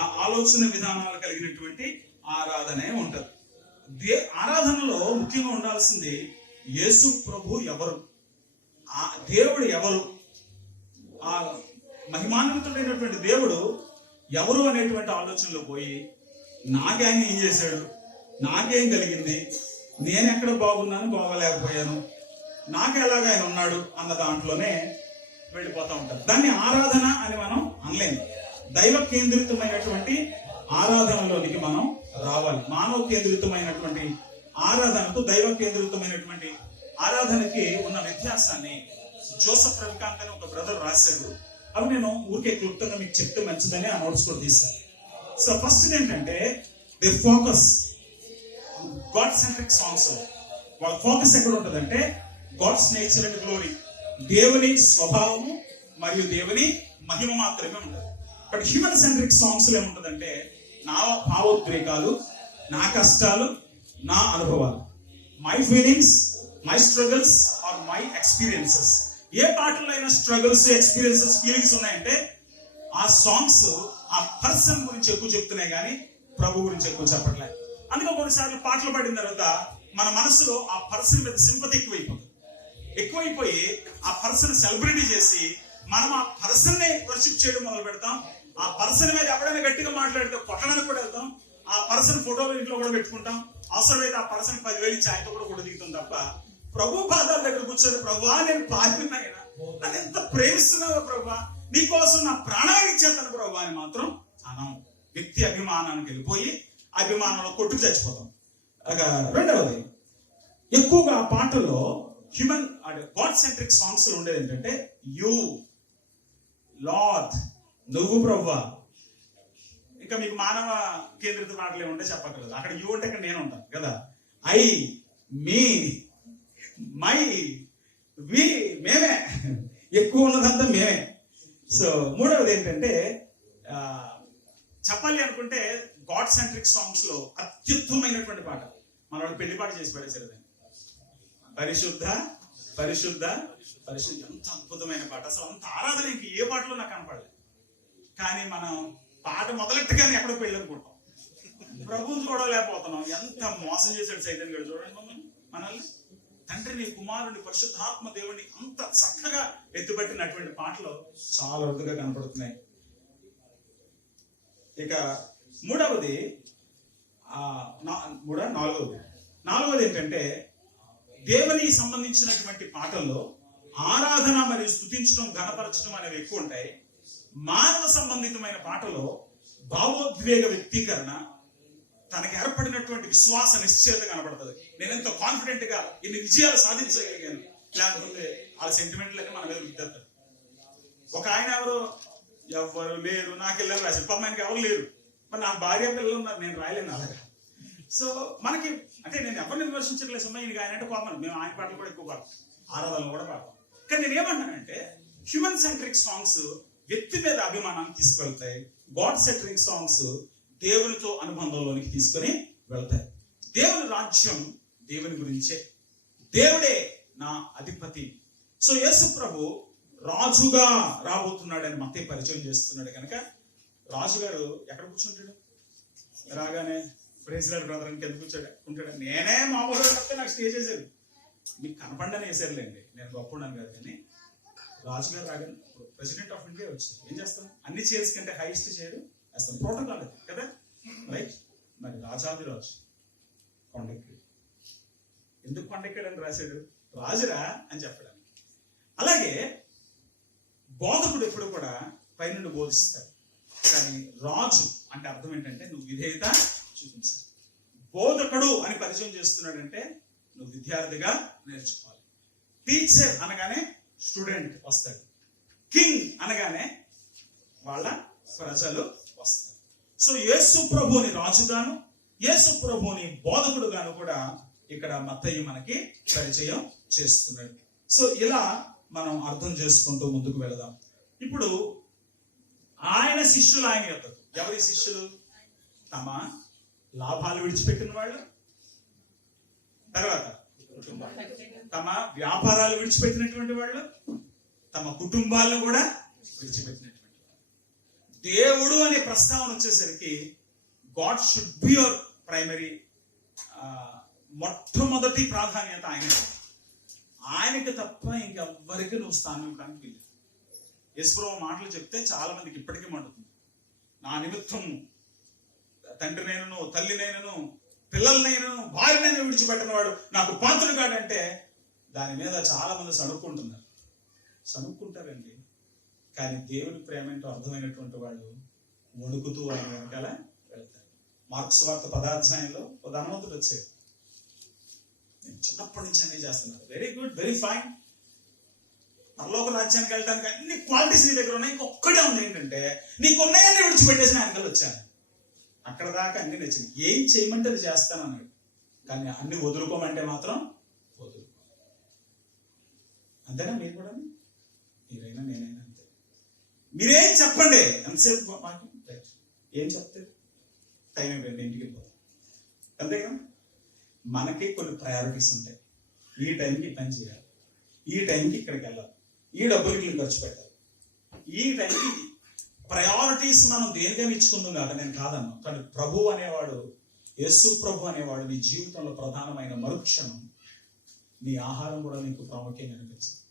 ఆ ఆలోచన విధానాలు కలిగినటువంటి ఆరాధనే ఉంటది. ఆరాధనలో ముఖ్యంగా ఉండాల్సింది యేసు ప్రభు ఎవరు, ఆ దేవుడు ఎవరు, ఆ మహిమాన్వితుడైనటువంటి దేవుడు ఎవరు అనేటువంటి ఆలోచనలో పోయి నాకేం ఏం చేశాడు, నాకేం కలిగింది, నేను ఎక్కడ బాగున్నాను బాగోలేకపోయాను, నాకు ఎలాగ ఆయన ఉన్నాడు అన్న దాంట్లోనే వెళ్ళిపోతూ ఉంటారు. దాన్ని ఆరాధన అని మనం అనలేము. దైవ కేంద్రితమైనటువంటి ఆరాధనలోనికి మనం రావాలి. మానవ కేంద్రితమైనటువంటి ఆరాధనకు దైవ కేంద్రితమైనటువంటి ఆరాధనకి ఉన్న వ్యత్యాసాన్ని జోసెఫ్ రవికాంత్ అని ఒక బ్రదర్ రాశాడు. అవి నేను ఊరికే క్లుప్తంగా మీకు చెప్తే మంచిదని ఆ నోట్స్ కూడా తీశాను. సో ఫస్ట్ ఏంటంటే they focus God centric songs. వాళ్ళ ఫోకస్ ఎక్కడ ఉంటుందంటే గాడ్స్ నేచర్ అండ్ గ్లోరీ, దేవుని స్వభావము మరియు దేవుని మహిమ మాత్రమే ఉంటుంది. బట్ హ్యూమన్ సెంట్రిక్ సాంగ్స్ ఏముంటుందంటే నా భావోద్రేకాలు, నా కష్టాలు, నా అనుభవాలు, my feelings, my struggles are my experiences. ఏ పాటలో అయినా స్ట్రగుల్స్, ఎక్స్పీరియన్సెస్, ఫీలింగ్స్ ఉన్నాయంటే ఆ సాంగ్స్ ఆ పర్సన్ గురించి ఎక్కువ చెప్తున్నాయి కానీ ప్రభు గురించి ఎక్కువ చెప్పట్లేదు. అందుకే కొన్నిసార్లు పాటలు పాడిన తర్వాత మన మనసులో ఆ పర్సన్ మీద సింపతి ఎక్కువైపోయి ఆ పర్సన్ సెలబ్రిటీ చేసి మనం ఆ పర్సన్ ని వర్షిప్ చేయడం మొదలు పెడతాం. ఆ పర్సన్ మీద ఎవరైనా గట్టిగా మాట్లాడితే కొట్టడానికి కూడా వెళ్తాం. ఆ పర్సన్ ఫోటోలు ఇంట్లో కూడా పెట్టుకుంటాం. అవసరమైతే ఆ పర్సన్ 10,000 ఇచ్చి ఆయనతో కూడా ఫోటో దిగుతాం తప్ప ప్రభు పాదాల దగ్గర కూర్చొని ప్రభువా నేను పారిపోయినా, నన్ను ఎంత ప్రేమిస్తున్నావో ప్రభువా, నీకోసం నా ప్రాణాన్ని ఇచ్చేస్తాను ప్రభువా అని మాత్రం అనం. వ్యక్తి అభిమానానికి వెళ్ళిపోయి అభిమానంలో కొట్టుకు చచ్చిపోతాం. రెండవది, ఎక్కువగా పాటల్లో హ్యూమన్ గాడ్ సెంట్రిక్ సాంగ్స్ ఉండేది ఏంటంటే యూ లార్డ్, నువ్వు ప్రభువా. ఇంకా మీకు మానవ కేంద్రిత పాటలు ఏముంటే చెప్పక్కర్లేదు. అక్కడ యూ అంటే ఇక్కడ నేను ఉంటాను కదా. ఐ, మీ, మై, వి, మేమే, ఎక్కువ ఉన్నదంతా మేమే. సో మూడవది ఏంటంటే చెప్పాలి అనుకుంటే గాడ్ సెంట్రిక్ సాంగ్స్ లో అత్యుత్తమైనటువంటి పాట మన వాళ్ళు పెళ్లి పాట చేసి పడేసారు. పరిశుద్ధ పరిశుద్ధ పరిశుద్ధ, ఎంత అద్భుతమైన పాట. అసలు అంత ఆరాధన ఇంక ఏ పాటలో నాకు కనపడలేదు. కానీ మనం పాట మొదలెట్టగానే ఎక్కడో పెళ్ళి అనుకుంటాం, ప్రభువుని చూడలేకపోతున్నాం. ఎంత మోసం చేశాడు సైతన్ గారు చూడండి మనల్ని. తండ్రిని, కుమారుని, పరిశుద్ధాత్మ దేవుడిని అంత చక్కగా ఎత్తుపట్టినటువంటి పాటలు చాలా అరుదుగా కనపడుతున్నాయి. ఇక నాలుగవది ఏంటంటే దేవుని సంబంధించినటువంటి పాటల్లో ఆరాధన మరియు స్తుతించడం, ఘనపరచడం అనేవి ఎక్కువ ఉంటాయి. మానవ సంబంధితమైన పాటలో భావోద్వేగ వ్యక్తీకరణ, తనకి ఏర్పడినటువంటి విశ్వాస నిశ్చయత కనబడుతుంది. నేను ఎంతో కాన్ఫిడెంట్ గా ఇన్ని విజయాలు సాధించగలిగాను, లేకపోతే వాళ్ళ సెంటిమెంట్లకి మన మీద విద్యార్థులు. ఒక ఆయన ఎవరు లేరు, నాకు వెళ్ళారు రాశారు. పాపం ఆయనకి ఎవరు లేరు, మరి నాకు భార్య పిల్లలు ఉన్నారు, నేను రాయలేను అలాగా. సో మనకి అంటే నేను ఎవరిని విమర్శించట్లేదు సుమ్మా, ఈయనకి ఆయన అంటే కోపం. మేము ఆయన పాటలు కూడా ఎక్కువ పాడతాం, ఆరాధనలు కూడా పాడతాం. కానీ నేను ఏమంటానంటే హ్యూమన్ సెంట్రిక్ సాంగ్స్ వ్యక్తి మీద అభిమానాన్ని తీసుకువెళ్తాయి. గాడ్ సెంట్రిక్ సాంగ్స్ దేవునితో అనుబంధంలోనికి తీసుకొని వెళ్తాయి. దేవుని రాజ్యం దేవుని గురించే, దేవుడే నా అధిపతి. సో యేసు ప్రభు రాజుగా రాబోతున్నాడని మత్తయి పరిచయం చేస్తున్నాడు కనుక రాజుగారు ఎక్కడ కూర్చుంటాడు? రాగానే ప్రైజ్ లార్డ్ బ్రదర్ అని ఎందుకు కూర్చుంటాడు? నేనే మామూలుగా చెప్తే నాకు స్టేజ్ వేసారు, మీకు కనపడని వేసారులేండి, నేను గొప్ప ఉన్నాను కాదు. కానీ రాజుగారు రాగానే ప్రెసిడెంట్ ఆఫ్ ఇండియా వచ్చారు, ఏం చేస్తాం? అన్ని చైర్స్ కంటే హైయెస్ట్ చైర్ వేస్తాం, ప్రోటోకాల్ అది కదా, రైట్? మరి రాజాది రాజు కొండెక్కి, ఎందుకు కొండెక్కాడని రాశాడు? రాజురా అని చెప్పడానికి. అలాగే బోధకుడు ఎప్పుడు కూడా పైనుండి బోధిస్తాడు, కానీ రాజు అంటే అర్థం ఏంటంటే నువ్వు విధేయత చూపించాలి. బోధకుడు అని పరిచయం చేస్తున్నాడంటే నువ్వు విద్యార్థిగా నేర్చుకోవాలి. టీచర్ అనగానే స్టూడెంట్ వస్తాడు, కింగ్ అనగానే వాళ్ళ ప్రజలు వస్తారు. సో యేసు ప్రభుని రాజుగాను, యేసు ప్రభుని బోధకుడుగాను కూడా ఇక్కడ మత్తయి మనకి పరిచయం చేస్తున్నాడు. సో ఇలా మనం అర్థం చేసుకుంటూ ముందుకు వెళదాం. ఇప్పుడు ఆయన శిష్యులు ఆయన యొద్దకు. ఎవరి శిష్యులు? తమ లాభాలు విడిచిపెట్టిన వాళ్ళు, తర్వాత తమ వ్యాపారాలు విడిచిపెట్టినటువంటి వాళ్ళు, తమ కుటుంబాలను కూడా విడిచిపెట్టినటువంటి వాళ్ళు. దేవుడు అనే ప్రస్తావన వచ్చేసరికి God should be your primary, మొట్టమొదటి ప్రాధాన్యత ఆయనకి తప్ప ఇంకెవ్వరికి నువ్వు స్థానం ఇవ్వడానికి వీలు. యేసుప్రభు మాటలు చెప్తే చాలా మందికి ఇప్పటికీ మండుతుంది. నా నిమిత్తం తండ్రినైనను, తల్లినైనను, పిల్లలనైనను, భార్యనైనా విడిచిపెట్టిన వాడు నాకు పాత్రుడు కాడంటే దాని మీద చాలా మంది సణుక్కుంటారండి. కానీ దేవుని ప్రేమ ఏంటో అర్థమైనటువంటి వాళ్ళు వణుకుతూ ఆయన వెనకాల వెళ్తారు. మార్క్స్ వార్త 10వ అధ్యాయంలో ఒక ధనవంతుడు వచ్చాడు. నేను చిన్నప్పటి నుంచి అన్నీ చేస్తున్నాను, వెరీ గుడ్, వెరీ ఫైన్, పరలోక రాజ్యానికి వెళ్ళడానికి అన్ని క్వాలిటీస్ నీ దగ్గర ఉన్నాయి, ఇంకొక్కడే ఉంది ఏంటంటే నీకున్నాయని విడిచిపెట్టేసి నా వెనకాల వచ్చాను. అక్కడ దాకా అన్ని నచ్చింది, ఏం చేయమంటే అది చేస్తాను అన్నాడు. కానీ అన్ని వదులుకోమంటే మాత్రం వదులుకో. అంతేనా? మీరు కూడా, మీరైనా నేనైనా అంతే. మీరేం చెప్పండి, ఎంతసేపు ఏం చెప్తారు, టైం అయిపోయింది, ఇంటికి వెళ్ళిపోతాం, అంతేగా. మనకి కొన్ని ప్రయారిటీస్ ఉంటాయి. ఈ టైంకి పని చేయాలి, ఈ టైంకి ఇక్కడికి వెళ్ళాలి, ఈ డబ్బులకి ఖర్చు పెట్టాలి, ఈ టైంకి ప్రయారిటీస్ మనం దేనికైనా ఇచ్చుకుందాం కాక నేను కాదన్నా. కానీ ప్రభు అనేవాడు, యేసు ప్రభు అనేవాడు నీ జీవితంలో ప్రధానమైన మరుక్షణం. నీ ఆహారం కూడా నీకు ప్రాముఖ్యంగా అనిపించాలి.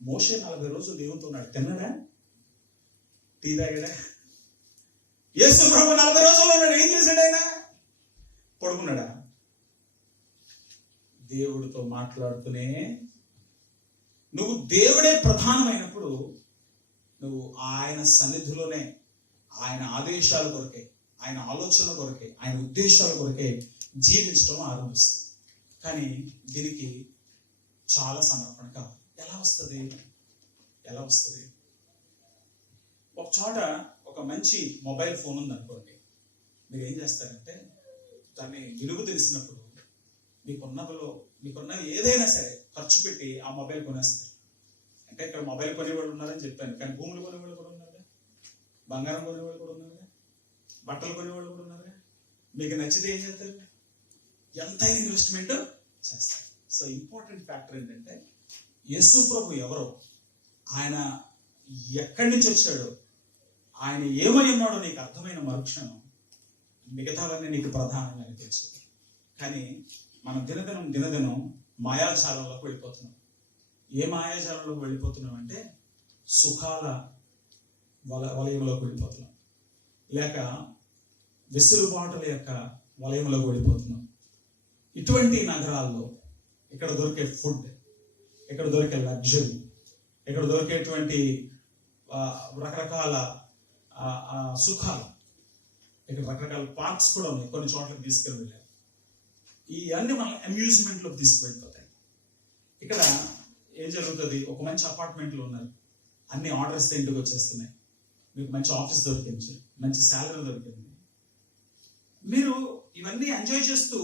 మోషే 40 రోజులు దేవునితో ఉన్నాడు, తిన్నాడా, టీ తాగాడా? యేసు ప్రభు 40 రోజుల్లో ఉన్నాడు, ఏం చేశాడు ఆయన? పడుకున్నాడా? దేవుడితో మాట్లాడుతూనే. నువ్వు దేవుడే ప్రధానమైనప్పుడు నువ్వు ఆయన సన్నిధిలోనే ఆయన ఆదేశాల కొరకే, ఆయన ఆలోచన కొరకే, ఆయన ఉద్దేశాల కొరకే జీవించడం ఆరంభిస్తాం. కానీ దీనికి చాలా సమర్పణ కావాలి. ఎలా వస్తుంది? ఒక చోట ఒక మంచి మొబైల్ ఫోన్ ఉందనుకోండి, మీరు ఏం చేస్తారంటే దాన్ని విలువ తెలిసినప్పుడు మీకున్నవి ఏదైనా సరే ఖర్చు పెట్టి ఆ మొబైల్ కొనేస్తారు. అంటే ఇక్కడ మొబైల్ కొనేవాళ్ళు ఉన్నారని చెప్పాను, కానీ భూములు కొనేవాళ్ళు కూడా ఉన్నారుగా, బంగారం కొనేవాళ్ళు కూడా ఉన్నారుగా, బట్టలు కొనేవాళ్ళు కూడా ఉన్నారుగా. మీకు నచ్చితే ఏం చేస్తారు? ఎంతైనా ఇన్వెస్ట్మెంట్ చేస్తారు. సో ఇంపార్టెంట్ ఫ్యాక్టర్ ఏంటంటే యేసు ప్రభు ఎవరో, ఆయన ఎక్కడి నుంచి వచ్చాడో, ఆయన ఏమై ఉన్నాడో నీకు అర్థమైన మరుక్షణం మిగతావన్నీ నీకు ప్రధానంగా అనిపించదు. కానీ మనం దినదినం మాయాజాలంలోకి వెళ్ళిపోతున్నాం. ఏ మాయాజాలంలోకి వెళ్ళిపోతున్నాం అంటే సుఖాల వలయంలోకి వెళ్ళిపోతున్నాం, లేక వెసులుబాటుల యొక్క వలయంలోకి వెళ్ళిపోతున్నాం. ఇటువంటి నగరాల్లో ఇక్కడ దొరికే ఫుడ్, ఇక్కడ దొరికే లగ్జరీ, ఇక్కడ దొరికేటువంటి రకరకాల సుఖాలు, ఇక్కడ రకరకాల పార్క్స్ కూడా ఉన్నాయి, కొన్ని చోట్లకి తీసుకెళ్ళి ఈ అన్ని మన అమ్యూజ్మెంట్లోకి తీసుకువెళ్ళిపోతాయి. ఇక్కడ ఏం జరుగుతుంది? ఒక మంచి అపార్ట్మెంట్లో ఉన్నారు, అన్ని ఆర్డర్స్ ఇంటికి వచ్చేస్తున్నాయి, మీకు మంచి ఆఫీస్ దొరికింది, మంచి శాలరీ దొరికింది, మీరు ఇవన్నీ ఎంజాయ్ చేస్తూ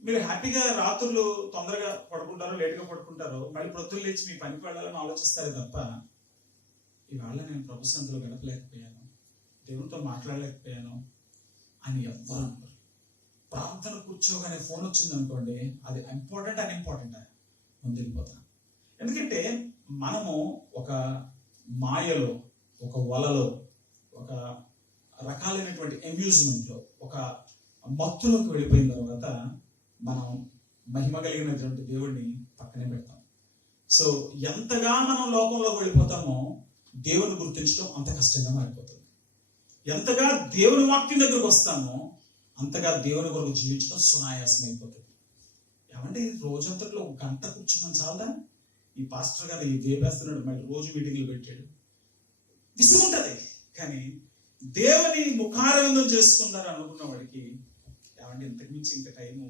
మీరు హ్యాపీగా రాత్రులు తొందరగా పడుకుంటారో లేట్గా పడుకుంటారో, మళ్ళీ ప్రొద్దులు లేచి మీ పనికి వెళ్ళాలని ఆలోచిస్తారు తప్ప ఇవాళ నేను ప్రభు సంతలో గడపలేకపోయాను, దేవునితో మాట్లాడలేకపోయాను అని ఎవ్వరు అనుకోరు. ప్రార్థన కూర్చోగానే ఫోన్ వచ్చింది అనుకోండి, అది ఇంపార్టెంట్ ముందుకెళ్ళిపోతాం. ఎందుకంటే మనము ఒక మాయలో, ఒక వలలో, ఒక రకాలైనటువంటి అమ్యూజ్మెంట్లో, ఒక మత్తులోకి వెళ్ళిపోయిన తర్వాత మనం మహిమ కలిగినటువంటి దేవుడిని పక్కనే పెడతాం. సో ఎంతగా మనం లోకంలోకి వెళ్ళిపోతామో దేవుని గుర్తించడం అంత కష్టంగా మారిపోతుంది. ఎంతగా దేవుని వాక్యం దగ్గరకు వస్తామో అంతగా దేవుని కొరకు జీవించడం సునాయాసం అయిపోతుంది. ఏమంటే రోజంతట్లో 1 గంట కూర్చున్నాం చాలదా? ఈ పాస్టర్ గారు ఈ వేపేస్తున్నాడు, మళ్ళీ రోజు మీటింగ్లు పెట్టాడు, విసుగుంటది. కానీ దేవుని ముఖారవిందం చేసుకున్నారు అనుకున్న వాడికి ఏమంటే ఇంతకు మించి ఇంకా టైము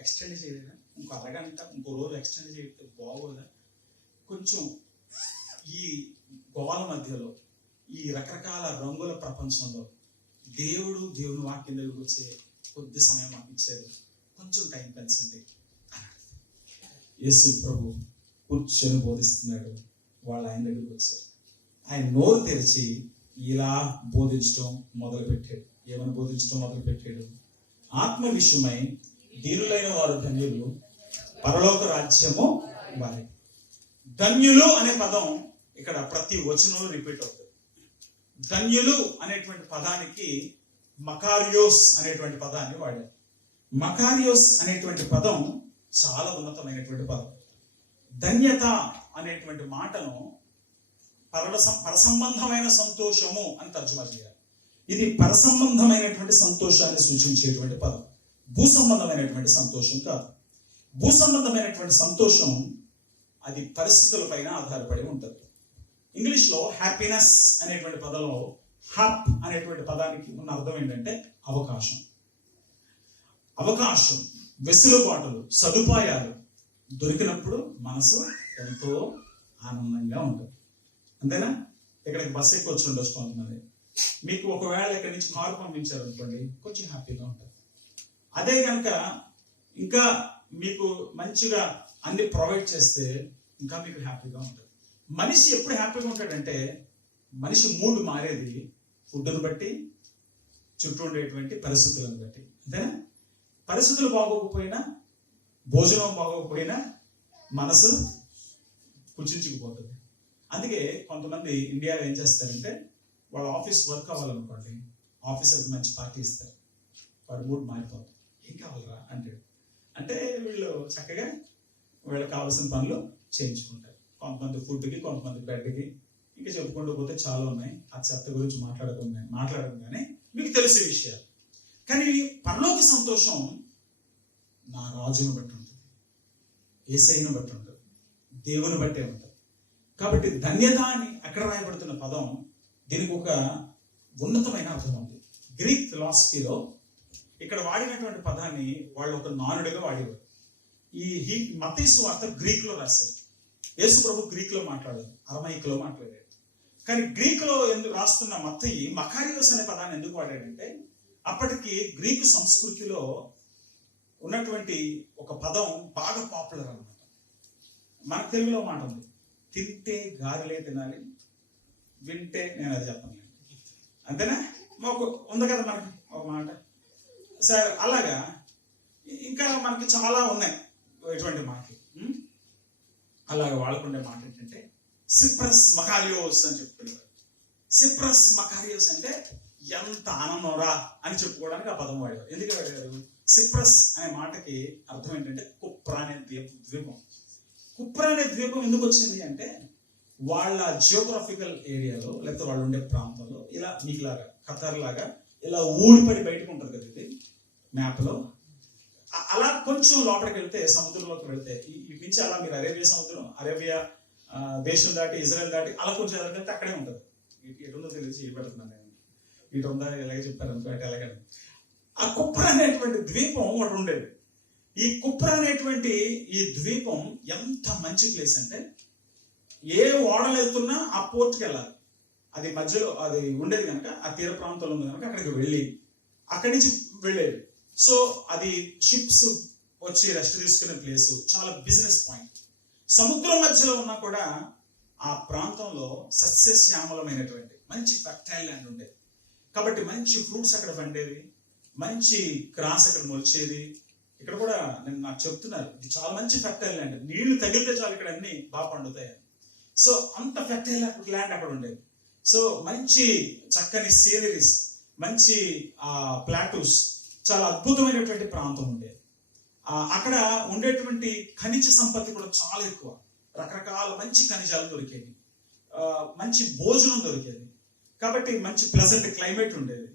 ఎక్స్టెండ్ చేయలేదా? ఇంకో అరగంట, ఇంకో రోజు ఎక్స్టెండ్ చేయకపోతే బాగోదా? కొంచెం ఈ గోల మధ్యలో, ఈ రకరకాల రంగుల ప్రపంచంలో దేవుని వాక్యం దగ్గరకు వచ్చే కొద్ది సమయం మాకు ఇచ్చారు, కొంచెం టైం పెంచండి. యేసు ప్రభు కూర్చొని బోధిస్తున్నాడు, వాళ్ళు ఆయన దగ్గరకు వచ్చారు. ఆయన నోరు తెరిచి ఇలా బోధించడం మొదలుపెట్టాడు. ఏమని బోధించడం మొదలుపెట్టాడు? ఆత్మ విషయమై దీనులైన వారు ధన్యులు, పరలోక రాజ్యము వారి. ధన్యులు అనే పదం ఇక్కడ ప్రతి వచనంలో రిపీట్ అవుతుంది. ధన్యులు అనేటువంటి పదానికి మకారియోస్ అనేటువంటి పదాన్ని వాడారు. మకారియోస్ అనేటువంటి పదం చాలా ఉన్నతమైనటువంటి పదం. ధన్యత అనేటువంటి మాటను పరసంబంధమైన సంతోషము అని తర్జుమా చేయాలి. ఇది పరసంబంధమైనటువంటి సంతోషాన్ని సూచించేటువంటి పదం, భూసంబంధమైనటువంటి సంతోషం కాదు. భూసంబంధమైనటువంటి సంతోషం అది పరిస్థితుల పైన ఆధారపడి ఉంటుంది. ఇంగ్లీష్లో హ్యాపీనెస్ అనేటువంటి పదంలో హ్యాప్ అనేటువంటి పదానికి ఉన్న అర్థం ఏంటంటే అవకాశం. అవకాశం, వెసులుబాటులు, సదుపాయాలు దొరికినప్పుడు మనసు ఎంతో ఆనందంగా ఉంటుంది. అంతేనా? ఇక్కడికి బస్సు ఎక్కువ వచ్చి ఉండొచ్చు కొంతమంది. మీకు ఒకవేళ ఇక్కడి నుంచి కారు పంపించారు అనుకోండి, కొంచెం హ్యాపీగా ఉంటుంది. అదే కనుక ఇంకా మీకు మంచిగా అన్ని ప్రొవైడ్ చేస్తే ఇంకా మీకు హ్యాపీగా ఉంటుంది. మనిషి ఎప్పుడు హ్యాపీగా ఉంటాడంటే మనిషి మూడ్ మారేది ఫుడ్ని బట్టి, చుట్టూ ఉండేటువంటి పరిస్థితులను బట్టి. అంతేనా? పరిస్థితులు బాగోకపోయినా, భోజనం బాగోకపోయినా మనసు కుచించుకుపోతుంది. అందుకే కొంతమంది ఇండియాలో ఏం చేస్తారంటే వాళ్ళ ఆఫీస్ వర్క్ అవ్వాలనుకోండి, ఆఫీసర్కి మంచి పార్టీ ఇస్తారు, వాడి మూడ్ మారిపోతుంది. ఏం కావాలరా అంటాడు. అంటే వీళ్ళు చక్కగా వీళ్ళకి కావాల్సిన పనులు చేయించుకుంటారు. కొంతమంది ఫుడ్కి, కొంతమంది బెడ్కి, ఇంకా చెప్పుకుంటూ పోతే చాలా ఉన్నాయి. ఆ చెత్త గురించి మాట్లాడడం కానీ మీకు తెలిసే విషయాలు. కానీ పరలోక సంతోషం నా రాజును బట్టి ఉంటుంది, యేసయ్యను బట్టి ఉంటుంది, దేవుని బట్టే ఉంటుంది. కాబట్టి ధన్యత అని అక్కడ రాయబడుతున్న పదం, దీనికి ఒక ఉన్నతమైన అర్థం ఉంది. గ్రీక్ ఫిలాసఫీలో ఇక్కడ వాడినటువంటి పదాన్ని వాళ్ళు ఒక నానుడిగా వాడేవారు. ఈ మత్తయి సువార్త గ్రీక్ లో రాశారు. యేసు ప్రభు గ్రీక్ లో మాట్లాడారు, అరమైక్ లో మాట్లాడారు. కానీ గ్రీక్ లో ఎందుకు రాస్తున్న మత్తయి మకారియోస్ అనే పదాన్ని ఎందుకు వాడాడంటే అప్పటికి గ్రీకు సంస్కృతిలో ఉన్నటువంటి ఒక పదం బాగా పాపులర్ అన్నమాట. మన తెలుగులో మాట ఉంది, తింటే గారెలే తినాలి, వింటే నేను అది చెప్పను. అంతేనా? ఉంది కదా మనకి ఒక మాట. సరే, అలాగా ఇంకా మనకి చాలా ఉన్నాయి ఇటువంటి మాటలు. అలాగే వాడుకుండే మాట ఏంటంటే సిప్రస్ మకారియోస్ అని చెప్పుకునేవారు. సిప్రస్ మకారియోస్ అంటే ఎంత ఆనందం రా అని చెప్పుకోవడానికి ఆ పదం వాడేవారు. ఎందుకు వాడేవారు? సిప్రస్ అనే మాటకి అర్థం ఏంటంటే కుప్ర అనే ద్వీపం. కుప్ర అనే ద్వీపం ఎందుకు వచ్చింది అంటే వాళ్ళ జియోగ్రాఫికల్ ఏరియాలో, లేకపోతే వాళ్ళు ఉండే ప్రాంతంలో ఇలా మీకులాగా ఖతర్ లాగా ఇలా ఊడిపడి బయటకు ఉంటుంది కదా ఇది మ్యాప్లో. అలా కొంచెం లోపలికి వెళ్తే, సముద్రంలోకి వెళ్తే, ఇటు నుంచి అలా మీరు అరేబియా సముద్రం, అరేబియా దేశం దాటి, ఇజ్రాయెల్ దాటి అలా కొంచెం ఎదురుకెళ్తే అక్కడే ఉంటుంది. ఎటుందో తెలిసి పెడుతున్నాను నేను, ఇటు ఉందా ఎలాగే చెప్పారు అనుకో, ఎలాగని. ఆ కుప్ర అనేటువంటి ద్వీపం ఒకటి ఉండేది. ఈ కుప్ర అనేటువంటి ఈ ద్వీపం ఎంత మంచి ప్లేస్ అంటే ఏ ఓడలు వెళ్తున్నా ఆ పోర్ట్కి వెళ్ళాలి. అది మధ్యలో అది ఉండేది కనుక, ఆ తీర ప్రాంతంలో ఉంది కనుక అక్కడికి వెళ్ళి అక్కడి నుంచి వెళ్ళేది. సో అది షిప్స్ వచ్చి రెస్ట్ తీసుకునే ప్లేస్, చాలా బిజినెస్ పాయింట్. సముద్రం మధ్యలో ఉన్నా కూడా ఆ ప్రాంతంలో సస్యశ్యామలమైనటువంటి మంచి ఫెర్టైల్ ల్యాండ్ ఉండేది. కాబట్టి మంచి ఫ్రూట్స్ అక్కడ పండేవి, మంచి క్రాస్ అక్కడ మొలిచేది. ఇక్కడ కూడా నాకు చెప్తున్నారు, ఇది చాలా మంచి ఫెర్టైల్ ల్యాండ్, నీళ్లు తగిలితే చాలు ఇక్కడ అన్ని బాగా పండుతాయని. సో అంత ఫెర్టైల్ ల్యాండ్ అక్కడ ఉండేది. సో మంచి చక్కని సీనరీస్, మంచి ప్లాటూస్, చాలా అద్భుతమైనటువంటి ప్రాంతం ఉండేది. అక్కడ ఉండేటువంటి ఖనిజ సంపత్తి కూడా చాలా ఎక్కువ. రకరకాల మంచి ఖనిజాలు దొరికేవి, మంచి భోజనం దొరికేది. కాబట్టి మంచి ప్లెజెంట్ క్లైమేట్ ఉండేది.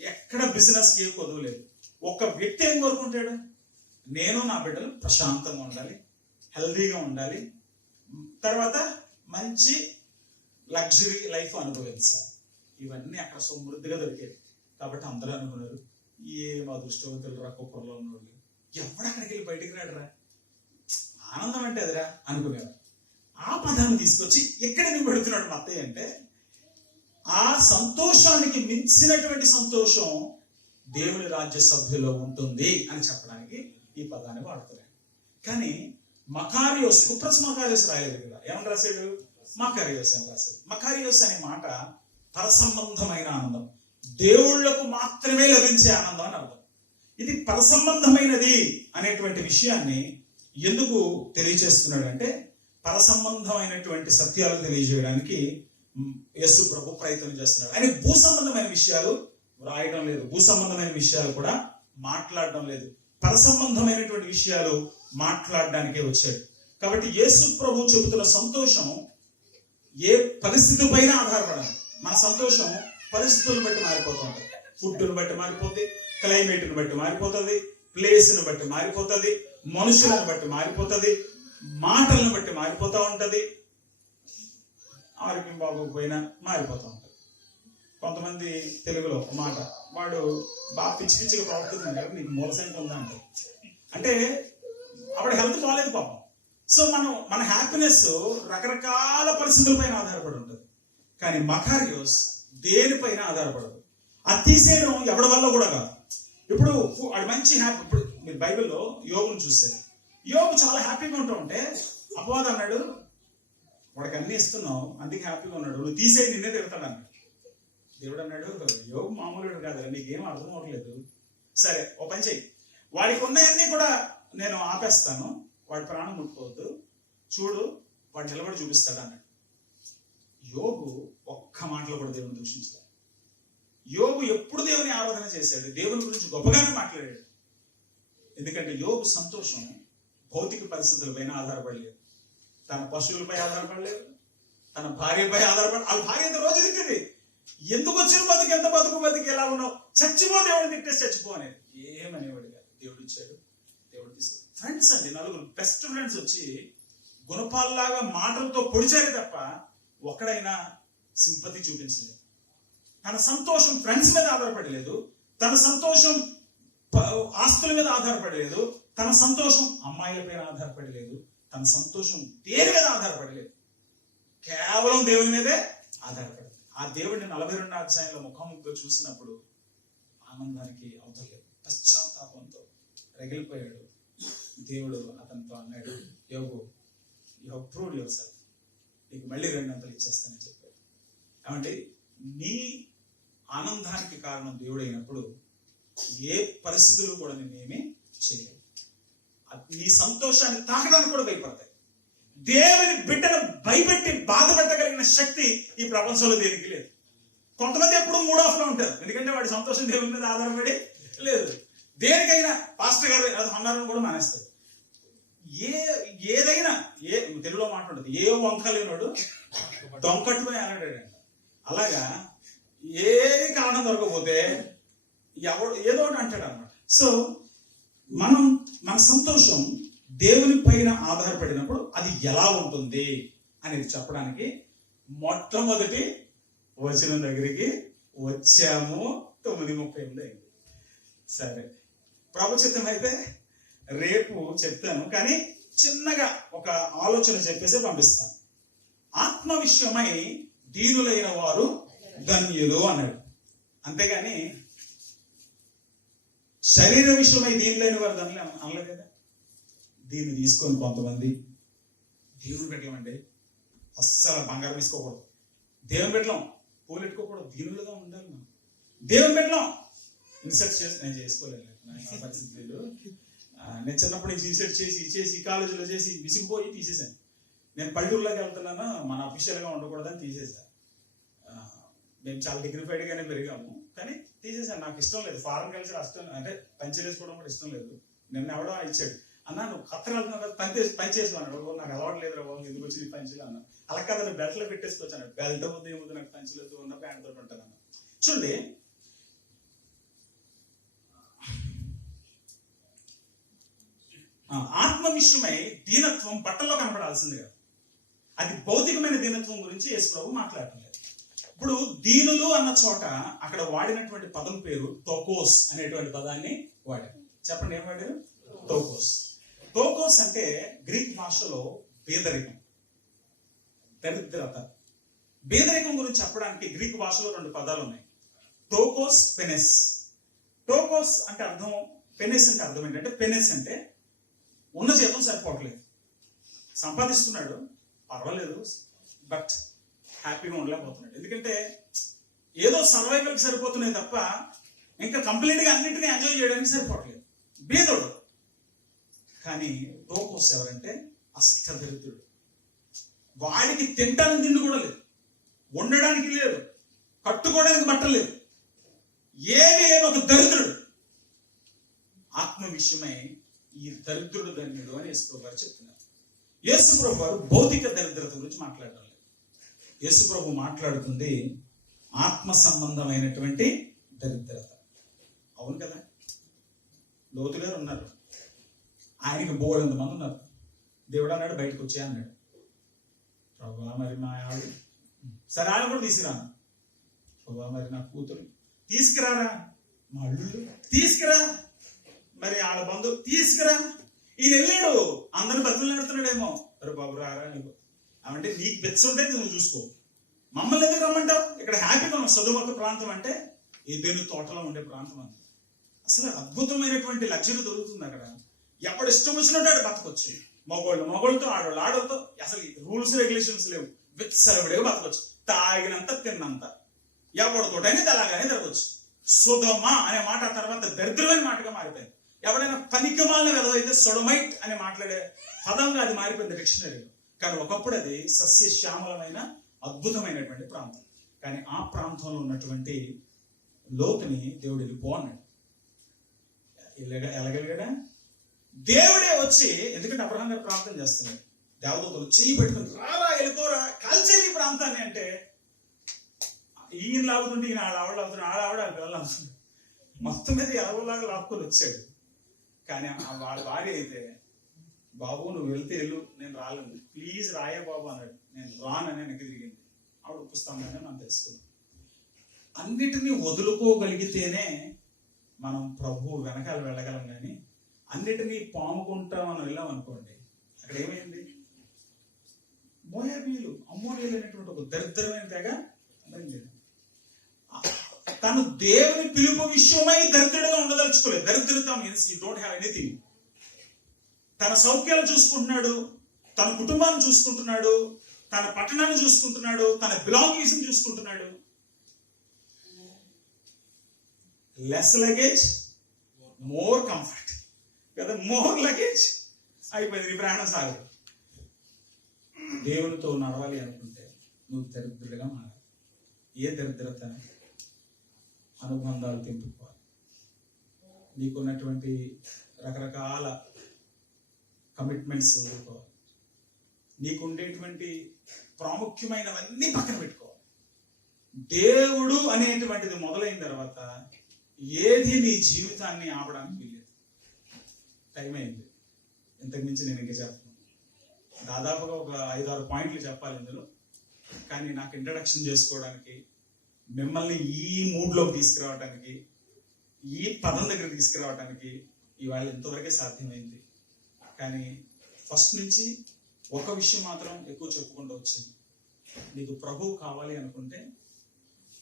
ఎక్కడ బిజినెస్కి ఏ కొదువు లేదు. ఒక్క వ్యక్తి ఏం కోరుకుంటాడు? నేను నా బిడ్డలు ప్రశాంతంగా ఉండాలి, హెల్దీగా ఉండాలి, తర్వాత మంచి లగ్జరీ లైఫ్ అనుభవించాలి. ఇవన్నీ అక్కడ సమృద్ధిగా దొరికేది. కాబట్టి అందరూ అనుకున్నారు, ఏం అదృష్టవంతులు రా కుక్కర్లో ఉన్నవాళ్ళు, ఎవడు అక్కడికి వెళ్ళి బయటికి రాడరా, ఆనందం అంటే అదిరా అనుకునేవారు. ఆ పదాన్ని తీసుకొచ్చి ఎక్కడ నేను పెడుతున్నాడు మా అత్తయ్య అంటే, ఆ సంతోషానికి మించినటువంటి సంతోషం దేవుని రాజ్య సభ్యులో ఉంటుంది అని చెప్పడానికి ఈ పదాన్ని వాడుతున్నాడు. కానీ మకారియోస్, కుప్రస్ మకారియోస్ రాయలేదు కదా, ఏమని రాశాడు? మకారియోస్ అని రాశాడు. మకారియోస్ అనే మాట పరసంబంధమైన ఆనందం, దేవుళ్లకు మాత్రమే లభించే ఆనందం అని అర్థం. ఇది పరసంబంధమైనది అనేటువంటి విషయాన్ని ఎందుకు తెలియజేస్తున్నాడు అంటే, పరసంబంధమైనటువంటి సత్యాలు తెలియజేయడానికి యేసు ప్రభు ప్రయత్నం చేస్తున్నాడు. ఆయన భూ సంబంధమైన విషయాలు రాయడం లేదు, భూ సంబంధమైన విషయాలు కూడా మాట్లాడడం లేదు, పర సంబంధమైనటువంటి విషయాలు మాట్లాడడానికే వచ్చాడు. కాబట్టి యేసు ప్రభు చెబుతున్న సంతోషం ఏ పరిస్థితి పైన ఆధారపడాలి. మన సంతోషం పరిస్థితులను బట్టి మారిపోతూ ఉంటుంది. ఫుడ్ని బట్టి మారిపోతుంది, క్లైమేట్ని బట్టి మారిపోతుంది, ప్లేస్ని బట్టి మారిపోతుంది, మనుషులను బట్టి మారిపోతుంది, మాటలను బట్టి మారిపోతూ ఉంటుంది, ఆరోగ్యం బాగోకపోయినా మారిపోతూ ఉంటుంది. కొంతమంది తెలుగులో ఒక మాట, వాడు బాగా పిచ్చి పిచ్చిగా ప్రవర్తిస్తున్నాడు, నీకు మూల సంఖ్య ఉందా అంటే ఆవిడ హెల్త్ బాగాలేదు పాపం. సో మన హ్యాపీనెస్ రకరకాల పరిస్థితులపైన ఆధారపడి ఉంటుంది. కానీ మకారియోస్ దేనిపైన ఆధారపడదు. అది తీసేయడం ఎవరి వల్ల కూడా కాదు. ఇప్పుడు అది మంచి హ్యాపీ. ఇప్పుడు మీరు బైబిల్లో యోబును చూస్తారు. యోబు చాలా హ్యాపీగా ఉంటూ ఉంటే అపవాది అన్నాడు, వాడికి అన్ని ఇస్తున్నావు అందుకే హ్యాపీగా ఉన్నాడు, నువ్వు తీసేయి నిన్నే తిడతాడు అన్నాడు. దేవుడు అన్నాడు, యోబు మామూలుడు కాదు, నీకేం అర్థం అవ్వట్లేదు, సరే ఓ పని చెయ్యి, వాడికి ఉన్నాయన్నీ కూడా నేను ఆపేస్తాను, వాడి ప్రాణం ముట్టుకోవద్దు, చూడు వాడు నిలబడి చూపిస్తాడు అన్నాడు. యోబు ఒక్క మాటలో కూడా దేవుని దూషించాడు. యోబు ఎప్పుడు దేవుని ఆరాధన చేశాడు, దేవుని గురించి గొప్పగానే మాట్లాడాడు. ఎందుకంటే యోబు సంతోషం భౌతిక పరిస్థితులపైన ఆధారపడలేదు, తన పశువులపై ఆధారపడలేదు, తన భార్యపై ఆధారపడ. వాళ్ళ భార్య ఎంత రోజు తిట్టింది, ఎందుకు వచ్చిన బతుకు, ఎంత బతుకు ఎలా ఉన్నావు, చచ్చిపో, దేవుడిని తిట్టేసి చచ్చిపో అనేది. ఏమనేవాడు కాదు, దేవుడు ఇచ్చాడు, దేవుడు తీసాడు. ఫ్రెండ్స్ అండి, నలుగురు బెస్ట్ ఫ్రెండ్స్ వచ్చి గుణపాల్లాగా మాటలతో పొడిచారు తప్ప ఒక్కడైనా సింపతి చూపించలేదు. తన సంతోషం ఫ్రెండ్స్ మీద ఆధారపడలేదు, తన సంతోషం ఆస్తుల మీద ఆధారపడలేదు, తన సంతోషం అమ్మాయిల పైన ఆధారపడలేదు, తన సంతోషం దేని మీద ఆధారపడలేదు, కేవలం దేవుని మీదే ఆధారపడలేదు. ఆ దేవుడిని 42వ అధ్యాయంలో ముఖాముఖిగా చూసినప్పుడు ఆనందానికి అవతలేదు, పశ్చాత్తాపంతో రగిలిపోయాడు. దేవుడు అతనితో అన్నాడు, యోబు you have proved your self, నీకు మళ్ళీ 2 అంతలు ఇచ్చేస్తానని చెప్పాడు. కాబట్టి నీ ఆనందానికి కారణం దేవుడు అయినప్పుడు ఏ పరిస్థితులు కూడా నేనేమి చేయలేదు. నీ సంతోషాన్ని తాకడానికి కూడా భయపడతాయి. దేవుని బిడ్డను భయపెట్టి బాధ పెట్టగలిగిన శక్తి ఈ ప్రపంచంలో దేనికి లేదు. కొంతమంది ఎప్పుడు మూడ్ ఆఫ్ లో ఉంటారు, ఎందుకంటే వాడి సంతోషం దేవుని మీద ఆధారపడి లేదు. దేనికైనా పాస్టర్ గారు అన్నారని కూడా మానేస్తారు. ఏదైనా తెలుగులో మాట ఉంటుంది, ఏ వంక లేనోడు దొంకట్టుకుని అన్నాడంట. అలాగా ఏ కారణం దొరకకపోతే ఏదో ఒకటి అంటాడు అన్నమాట. సో మన సంతోషం దేవుని పైన ఆధారపడినప్పుడు అది ఎలా ఉంటుంది అనేది చెప్పడానికి మొట్టమొదటి వచనం దగ్గరికి వచ్చాము. 9:38 అయింది. సరే, ప్రభుచిత్తం అయితే రేపు చెప్తాను, కానీ చిన్నగా ఒక ఆలోచన చెప్పేసి పంపిస్తాను. ఆత్మ విషయమై దీనులైన వారు ధన్యులు అన్నాడు, అంతేగాని శరీర విషయమై దీనులైన వారు ధన్యులు అనలేదు కదా. దీన్ని తీసుకొని కొంతమంది దేవుని పెట్టలేమండి, అస్సలు బంగారం తీసుకోకూడదు, దేవుని పెట్టలేం, పూలు పెట్టుకోకూడదు, దీనులుగా ఉండాలి మనం. దేవుని పెట్టలేం ఇన్సర్ట్ చేసి నేను చేసుకోలేదు, నా పరిస్థితులు. నేను చిన్నప్పటి నుంచి ఇన్సర్ట్ చేసి కాలేజీలో చేసి విసిగిపోయి తీసేసాను. నేను పల్లెటూరులోకి వెళ్తున్నాను, మన అఫీషియల్గా ఉండకూడదని తీసేసాను. మేము చాలా డిగ్నిఫైడ్గానే పెరిగాము, కానీ తీసేసాను. నాకు ఇష్టం లేదు, ఫారెన్ కల్చర్ ఇష్టం, అంటే పంచలేసుకోవడం కూడా ఇష్టం లేదు. నిన్న ఎవడో ఇచ్చాడు, అన్నా నువ్వు ఖత్తర్ వెళ్తున్నావు కదా పని చేసుకున్నాడు, నాకు అలవాటు లేదు రా బాబు, ఎందుకు వచ్చి నీ పంచులు అన్నా. అలా కదా బెల్ట్లో పెట్టేసుకొచ్చాను, బెల్ట్ వద్దు ఏముంది, నాకు పంచులేదు, ఉన్న ప్యాంట్ తోటి ఉంటాను అన్న. చూడండి, ఆత్మ విషయమై దీనత్వం బట్టల్లో కనపడాల్సింది కదా. అది భౌతికమైన దీనత్వం గురించి యేసు ప్రభు మాట్లాడలేదు. ఇప్పుడు దీనులు అన్న చోట అక్కడ వాడినటువంటి పదం పేరు తోకోస్ అనేటువంటి పదాన్ని వాడారు. చెప్పండి, ఏం వాడారు? తోకోస్. తోకోస్ అంటే గ్రీక్ భాషలో పేదరికం, దరిద్రత. పేదరికం గురించి చెప్పడానికి గ్రీక్ భాషలో 2 పదాలు ఉన్నాయి, టోకోస్, పెనెస్. టోకోస్ అంటే అర్థం, పెనెస్ అంటే అర్థం ఏంటంటే, పెనెస్ అంటే ఉన్న జీతం సరిపోవట్లేదు, సంపాదిస్తున్నాడు పర్వాలేదు, బట్ హ్యాపీగా ఉండలేకపోతున్నాడు. ఎందుకంటే ఏదో సర్వైవల్కి సరిపోతున్నాయి తప్ప ఇంకా కంప్లీట్గా అన్నింటినీ ఎంజాయ్ చేయడానికి సరిపోవట్లేదు, బీదోడు. కానీ టోకోస్ ఎవరంటే అష్టదరిద్రుడు, వాడికి తింటానికి తిండి కూడా లేదు, ఉండడానికి లేదు, కట్టుకోవడానికి బట్టలు లేదు, ఏమి లేని ఒక దరిద్రుడు. ఆత్మ విషయమై ఈ దరిద్రుడు ధన్యుడు అని యేసుప్రభు గారు చెప్తున్నారు. యేసుప్రభు గారు భౌతిక దరిద్రత గురించి మాట్లాడడం లేదు. యేసుప్రభు మాట్లాడుతుంది ఆత్మ సంబంధమైనటువంటి దరిద్రత. అవును కదా, లోతు గారు ఉన్నారు, ఆయనకి బోలెంత మంది ఉన్నారు. దేవుడు అన్నాడు బయటకు వచ్చే అన్నాడు. ప్రభా మరి మా ఆవిడ, సరే ఆయన కూడా తీసుకురాను. ప్రభా మరి నా కూతురు తీసుకురారా, మా అల్లుళ్ళు తీసుకురా, మరి వాళ్ళ బంధువులు తీసుకురా. ఈయన వెళ్ళాడు, అందరిని బతులు నడుతున్నాడేమో. అరే బాబు రారా, నీకు అంటే నీకు బెత్స్ ఉంటే నువ్వు చూసుకో, మమ్మల్ని ఎందుకు రమ్మంటావు? ఇక్కడ హ్యాపీగా ఉన్నాం. చదువుక ప్రాంతం అంటే ఏదేను తోటలో ఉండే ప్రాంతం అంత. అసలు అద్భుతమైనటువంటి లగ్జరీ దొరుకుతుంది అక్కడ. ఎప్పుడు ఇష్టం వచ్చినట్టు బతకొచ్చు. మగోళ్ళతో ఆడవాళ్ళతో అసలు రూల్స్ రెగ్యులేషన్స్ లేవు. విత్సలవిడే బతకొచ్చు, తాగినంత తిన్నంత, ఎవరితోటైనా అలాగానే జరగవచ్చు. సొదొమ అనే మాట తర్వాత దరిద్రమైన మాటగా మారిపోయింది. ఎవడైనా పనికిమాలిన వెదవైతే సొడమైట్ అని మాట్లాడే పదంగా అది మారిపోయింది డిక్షనరీలో. కానీ ఒకప్పుడు అది సస్యశ్యామలమైన అద్భుతమైనటువంటి ప్రాంతం. కానీ ఆ ప్రాంతంలో ఉన్నటువంటి లోతుని దేవుడు వెళ్ళిపో అన్నాడు. ఎలాగలిగాడా? దేవుడే వచ్చి, ఎందుకంటే అబ్రహాం గారు ప్రార్థన చేస్తున్నాడు, దేవదూతలు చెయ్యి పెట్టుకుని రారా వెళ్ళిపోరా కాల్చేది ప్రాంతాన్ని అంటే, ఈయన లాగుతుంటే ఈయన ఆవిడ లాగుతున్నాడు, ఆవిడ పిల్లలు లాగుతుంది, మొత్తం మీద ఎవరిలాగా లాక్కొని వచ్చాడు. కానీ వాడి భార్య అయితే, బాబు నువ్వు వెళ్తే వెళ్ళు, నేను రాలేదు, ప్లీజ్ రాయే బాబు అన్నాడు. నేను రానని వెనక్కి తిరిగింది. ఆవిడ ఒప్పిస్తామని మనం తెలుసుకున్నాం. అన్నిటినీ వదులుకోగలిగితేనే మనం ప్రభు వెనకాల వెళ్ళగలం. కానీ అన్నిటినీ పాముకుంటా మనం వెళ్ళాం అనుకోండి, అక్కడ ఏమైంది? మోయాబీలు, అమ్మోనీయులు అనేటువంటి ఒక దరిద్రమైన తెగ తను దేవుని పిలుపు విషయమై దరిద్రుడిగా ఉండదలుచుకోలేదు. దరిద్రత means you don't have anything. తన సౌఖ్యాలు చూసుకుంటున్నాడు, తన కుటుంబాన్ని చూసుకుంటున్నాడు, తన పట్టణాన్ని చూసుకుంటున్నాడు, తన బిలాంగింగ్స్ చూసుకుంటున్నాడు. లెస్ లగేజ్ మోర్ కంఫర్ట్ కదా, మోర్ లగేజ్ అయిపోయింది నీ ప్రయాణం సాగదు. దేవునితో నడవాలి అనుకుంటే నువ్వు దరిద్రుడిగా మారాలి. ఏ దరిద్రత? అనుబంధాలు తెంపుకోవాలి. నీకున్నటువంటి రకరకాల కమిట్మెంట్స్ వదులుకోవాలి. నీకు ఉండేటువంటి ప్రాముఖ్యమైనవన్నీ పక్కన పెట్టుకోవాలి. దేవుడు అనేటువంటిది మొదలైన తర్వాత ఏది నీ జీవితాన్ని ఆపడానికి వీలేదు. టైం అయింది, ఇంతకు మించి నేను ఇంకా చెప్తాను. దాదాపుగా ఒక 5-6 పాయింట్లు చెప్పాలి ఇందులో. కానీ నాకు ఇంట్రడక్షన్ చేసుకోవడానికి, మిమ్మల్ని ఈ మూడ్లోకి తీసుకురావడానికి, ఈ పదం దగ్గర తీసుకురావడానికి ఇవాళ ఇంతవరకే సాధ్యమైంది. కానీ ఫస్ట్ నుంచి ఒక విషయం మాత్రం ఎక్కువ చెప్పుకుంటూ వచ్చింది. నీకు ప్రభు కావాలి అనుకుంటే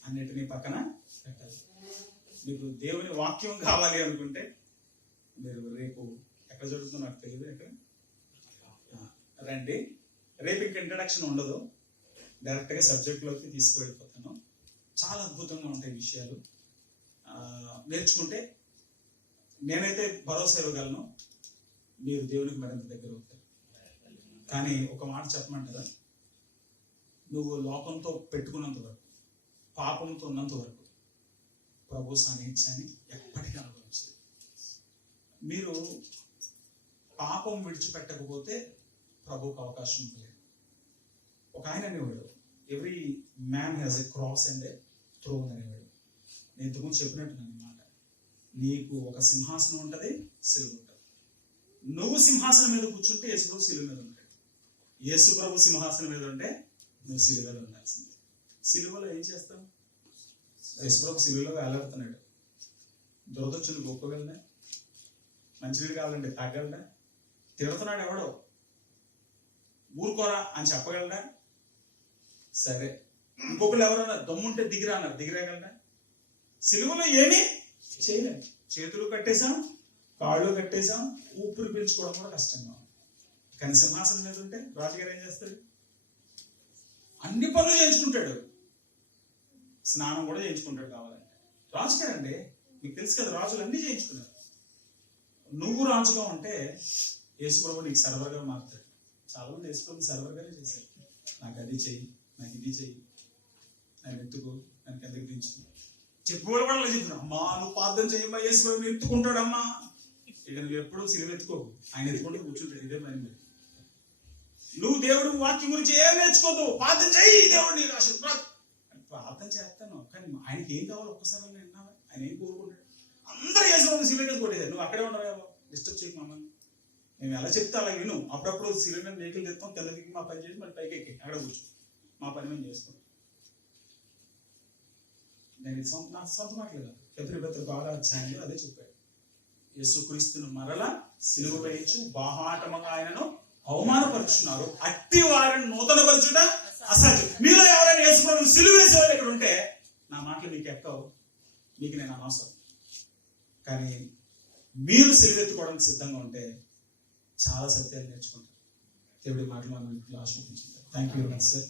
అన్నిటినీ పక్కన పెట్టాలి. మీకు దేవుని వాక్యం కావాలి అనుకుంటే, మీరు రేపు ఎక్కడ జరుగుతుందో నాకు తెలియదు, ఎక్కడ రండి. రేపు ఇంకా ఇంట్రడక్షన్ ఉండదు, డైరెక్ట్గా సబ్జెక్ట్లోకి తీసుకువెళ్ళిపోతాను. చాలా అద్భుతంగా ఉంటాయి విషయాలు. నేర్చుకుంటే నేనైతే భరోసా ఇవ్వగలను, మీరు దేవునికి మరింత దగ్గర అవుతారు. కానీ ఒక మాట చెప్పమంటారా, నువ్వు లోకంతో పెట్టుకున్నంత వరకు, పాపంతో ఉన్నంత వరకు ప్రభు సాన్నిధ్యాన్ని ఎప్పటికీ అనుభవించదు. మీరు పాపం విడిచిపెట్టకపోతే ప్రభుకు అవకాశం లేదు. ఒక ఆయన అనేవాడు, every man has a cross and a throne అనేవాడు. నేను ఇంతకుముందు చెప్పినట్టు అన్నమాట, నీకు ఒక సింహాసనం ఉంటుంది, సిలువ ఉంటుంది. నువ్వు సింహాసనం మీద కూర్చుంటే యేసుప్రభు సిలువ మీద ఉంటాడు. యేసుప్రభు సింహాసనం మీద ఉంటే నువ్వు సిలువలో ఉండాల్సిందే. సిలువలో ఏం చేస్తావు? యేసుప్రభు సిలువలో వేలాడుతున్నాడు. దురదొచ్చిన గొప్పగలదా? మంచినీళ్ళు కావాలంటే తాగలడా? తిడుతున్నాడు ఎవడో, ఊరుకోరా అని చెప్పగలడా? సరే, ఇంకొకరు ఎవరన్నా దమ్ముంటే దిగిరా అన్నారు, దిగిరాగలడా? సిలువలో ఏమీ చేయలేదు. చేతులు కట్టేశాం, కాళ్ళు కట్టేశాం, ఊపిరి పీల్చుకోవడం కూడా కష్టంగా ఉంది. కానీ సింహాసనం మీద ఉంటే రాజుగారు ఏం చేస్తాడు? అన్ని పనులు చేయించుకుంటాడు, స్నానం కూడా చేయించుకుంటాడు కావాలంటే. రాజుగారు అండి, మీకు తెలుసు కదా, రాజులు అన్ని చేయించుకున్నారు. నువ్వు రాజుగా ఉంటే యేసుప్రభు నీకు సర్వర్గా మారుతాడు. చాలా మంది యేసుప్రభు సర్వర్గానే చేశారు. నాకు అది చెయ్యి, నాకు ఇది చెయ్యి. ఆయన ఎత్తుకు ఆయన కిందకి దించు. చెప్పుకోవాలి కూడా చెప్తున్నా, అమ్మా నువ్వు ప్రార్థన చేయమ్మా యేసు ప్రభు ఎత్తుకుంటాడమ్మా. ఇక నువ్వు ఎప్పుడు సిలువ ఎత్తుకోకు, ఆయన ఎత్తుకుంటూ కూర్చుంటాడు. ఇదే పని లేదు. నువ్వు దేవుడు వాక్యం గురించి ఏం నేర్చుకోదు, ప్రార్థన చేయి దేవుడిని ప్రార్థన చేస్తాను. కానీ ఆయనకి ఏం కావాలో ఒక్కసారి విన్నావా? ఆయన ఏం కోరుకుంటాడు? అందరూ యేసు సిలిండర్ కొట్టేది, నువ్వు అక్కడే ఉండవేమో. డిస్టర్బ్ చేయకు మమ్మల్ని, మేము ఎలా చెప్తా అలా విను. అప్పుడప్పుడు సిలిండర్ వెహికల్ తెస్తాం, కిందకి మా పని చేసి మళ్ళీ పైకి ఎక్కి అక్కడ కూర్చో, మా పని మేము చేస్తాం. నేను నా సొంత మాటలేదు, ఎదురు బాగా వచ్చాయని అదే చెప్పాడు. యేసుక్రీస్తును మరలా సిలువ వేయించు, బాహాటముగా ఆయనను అవమానపరుచున్నారు, అట్టి వారిని నూతనపరచుట అసాధ్యం. మీలో ఎవరైనా యేసుప్రభువును సిలువ వేసేవారు ఇక్కడ ఉంటే నా మాటలు మీకు ఎక్కవు, మీకు నేను అనవసరం. కానీ మీరు సిలువెత్తుకోవడానికి సిద్ధంగా ఉంటే చాలా సత్యాలు నేర్చుకుంటారు. దేవుడి మాటలు మనం ఆశీర్వదించుకుంటారు. Thank you sir.